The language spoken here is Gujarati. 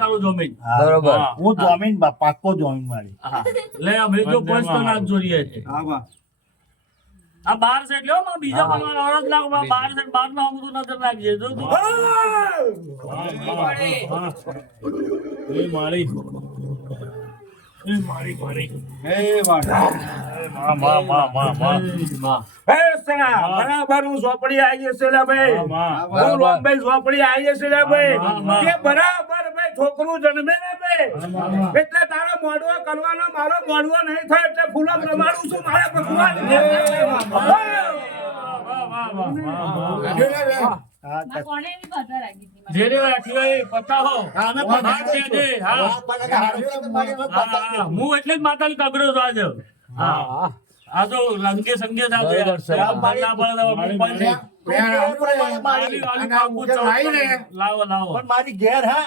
તારું જમીન બરોબર. હા. હું જોમીન પાક્કો જોમીન મારી. હા. લે અમે જો પોસ્ટ તો નાખ જોઈએ છે હા બા. આ 12 સેટ લ્યો માં બીજા પ્રમાણે અરજ લાખ માં 12 સેટ 12 નો આમ તું નજર નાખજે જો તું એ મારી એ વાહ. હે સણા બરાબર હું ઝોપડી આવી જશે લે ભાઈ હું લોંબાઈ ઝોપડી આવી જશે લે ભાઈ કે બરાબર ભાઈ છોકરું જન્મે ને ભાઈ એટલે તારો મોડવો કરવાનો મારો મોડવો નહીં થાય એટલે ફૂલો પ્રમાણું છું મારા ભગવાન કોણે એવી કથા રાખી હતી? જેને રાખી હોય એ પતાવો આને હા કહેજે હા હું એટલે જ માતાને કબરો છું આજે હા આ તો લંકે સંગે સાથે બરાબર છે. લાવો લાવો પણ મારી ઘેર હા